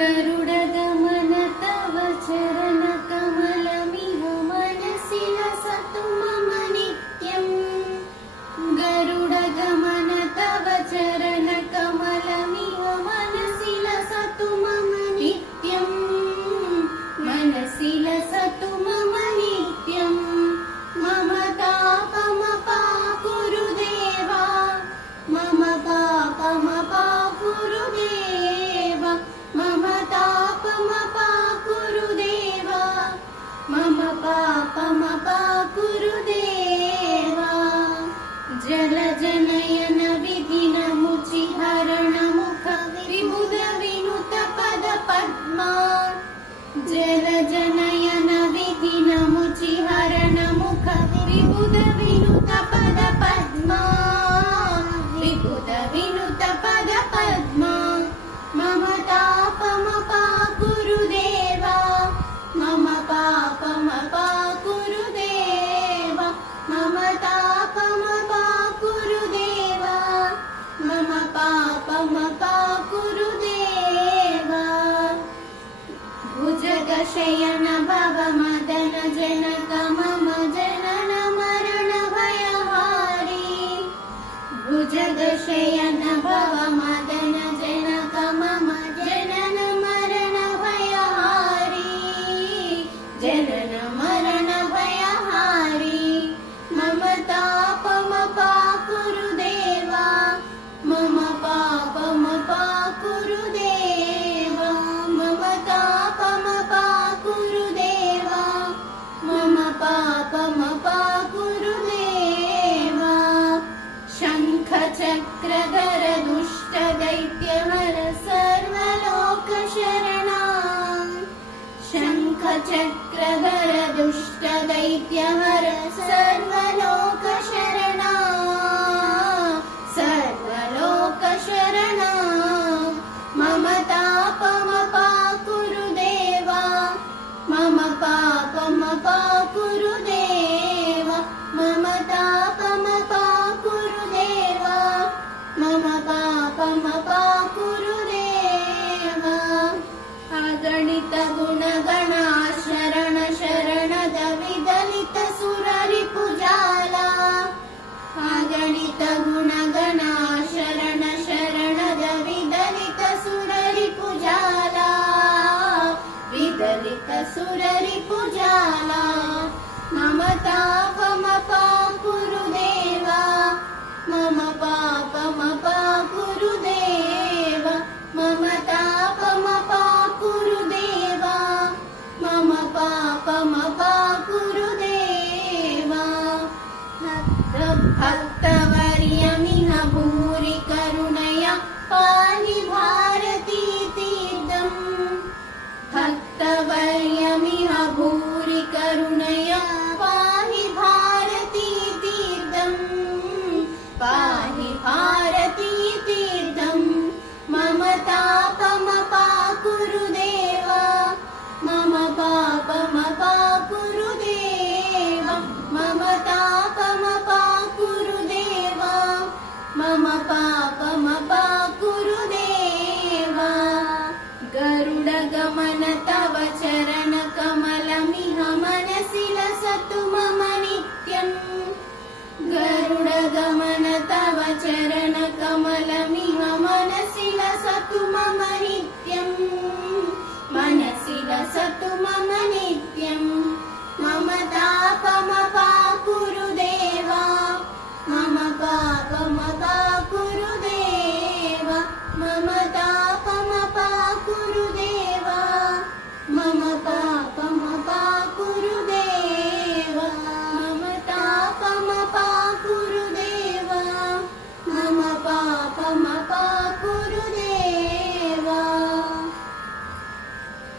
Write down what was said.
गरुडगमन तव चरणकमलमिह मनसि लसतु मम नित्यम्। गरुडगमन तव चरणकमलमिह मनसि लसतु मम नित्यम्। मनसि लसतु मम नित्यम्। मम तापमपाकुरु देवा, मम पापमपाकुरु देवा, मम तापमपाकुरु देवा, मम पापमपाकुरु देवा। जलजनयन विधिनमुचिहरण मुख विबुध विनुत पद पद्मा। जलजनयन विधिनमुचिहरण मुख विबुध विनुत पद पद्मा। विबुध विनुत पद पद्मा। मम तापमपाकुरु देवा, मम पापमपाकुरु देवा, मम तापमपाकुरु देवा, मम पापमपाकुरु देवा। भुजगशयन भव मदन जनक मम जनन मरण भयहारी। भुजगशयन भव मदन जनक मम जनन मरण भयहारी। जनन मरण भयहारी। मम तापमपाकुरु देवा, मम पापमपाकुरु देवा, मम तापमपाकुरु देवा, मम पापमपाकुरु देवा। शङ्खचक्रधर दुष्ट दैत्यहर सर्वलोकशरणा। शङ्खचक्रधर दुष्ट दैत्यहर सर्वलोकशरणा। सर्वलोकशरणा। मम तापमपाकुरु देवा, मम पापमपाकुरु देवा, मम तापमपाकुरु देवा, मम पापमपाकुरु देवा। अगणित गुणगणा शरण शरणद विदलित सुररिपुजाला। अगणित गुणगणा शरण शरणद विदलित सुररिपुजाला। विदलित सुररिपुजाला। मम तापमपाकुरु देवा, मम पापमपाकुरु देवा, मम तापमपाकुरु देवा, मम पापमपाकुरु देवा। भक्तवर्यमिह भूरि करुणया पाहि भारती तीर्थम्। भक्तवर्यमिह भूरि करुणया पाहि भारती तीर्थम्। पाहि भारती तीर्थम्। मम तापमपाकुरु देवा, मम पापमपाकुरु देवा, मम तापमपाकुरु देवा, मम पापमपाकुरु देवा। गरुडगमन तव चरणकमलमिह मनसि लसतु मम नित्यम्। गरुडगमन तव चरणकमलमिह मनसि लसतु मम नित्यम्।